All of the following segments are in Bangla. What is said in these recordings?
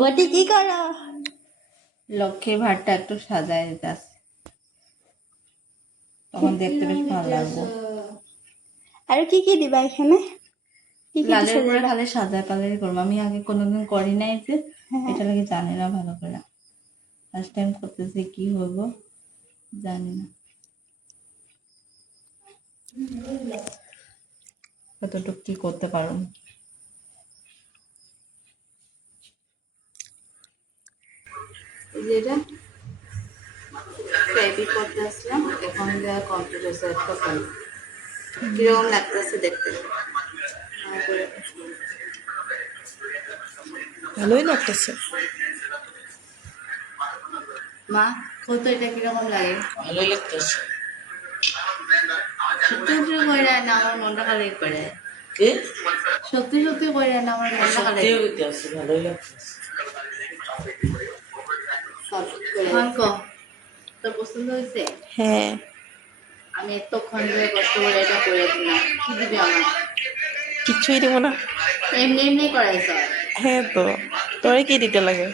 বটি কি করো? লক্ষ্মীর ভাতটা একটু সাজায় দিতেছে, তখন দেখতে বেশ ভালো লাগবে। আর কি কি দিবা এখানে? কি কি লালের উপরে সাজাইবা? খালি সাদা কালারই করবো, আমি আগে কোনোদিন করি নাই যে, হ্যাঁ। এটা লাগে জানি না ভালো করে, ফার্স্ট টাইম করতেছি, কি হইব জানি না, কতটুকু কি করতে পারো। যেটা ফ্রাইবি করতে আসলাম, এখন দেওয়া কম্পিউটার সেটটা করি, কিরকম লাগতেছে দেখতে? ভালোই লাগতেছে। মা কত এটা কিরকম লাগে? ভালোই লাগতেছে। সত্যি সত্যি করে না, আমার মনটা খালি করে। কি? সত্যি সত্যি করে না, আমার মনটা খালি সত্যি হইতেছে, ভালোই লাগতেছে। তোর পছন্দ হয়েছে? হ্যাঁ। আমি এতক্ষণ ধরে কষ্ট করে এটা করে দিলাম, কি দিবি আমার? কিছুই দেবো না। এমনি এমনি করাইছ। হ্যাঁ তো তোরে কি দিতে লাগে?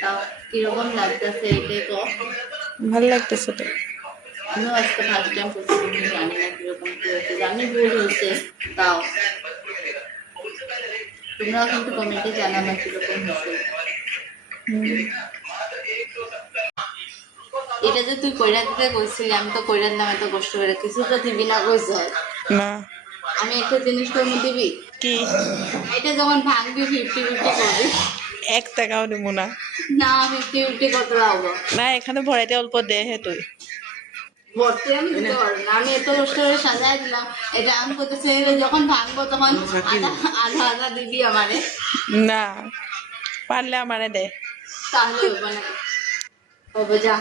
তাও কিরকম লাগতেছে এটাই তো। ভালো লাগতেছে তো। আমিও আজকে ফার্স্ট টাইম করছি, আমি জানি না কিরকম কি হয়েছে, জানি ভুল হয়েছে, তাও তোমরাও কিন্তু কমেন্টে জানাবা কিরকম হয়েছে। এটা যে তুই কইরা দিতে কইছিলি, আমি তো কইরা দিলাম এত কষ্ট করে, কিছু তো দিবি না কইছ। না। আমি একটা জিনিস করবো, দিবি? কি? এটা যখন ভাঙবি 50-50 করবি। 1 টাকাও দেবো না। না 50-50 কত লাগবো? না এখানে ভরাইতে অল্প দে হে তুই। ভর্তি আমি দিতে পারবো না, আমি এত কষ্ট করে সাজাই দিলাম, এটা আমি করতেছি, যখন ভাঙবো তখন আধা আধা আধা দিবি আমারে। না পারলে আমারে দে। তাহলে হইব না, হইব যা।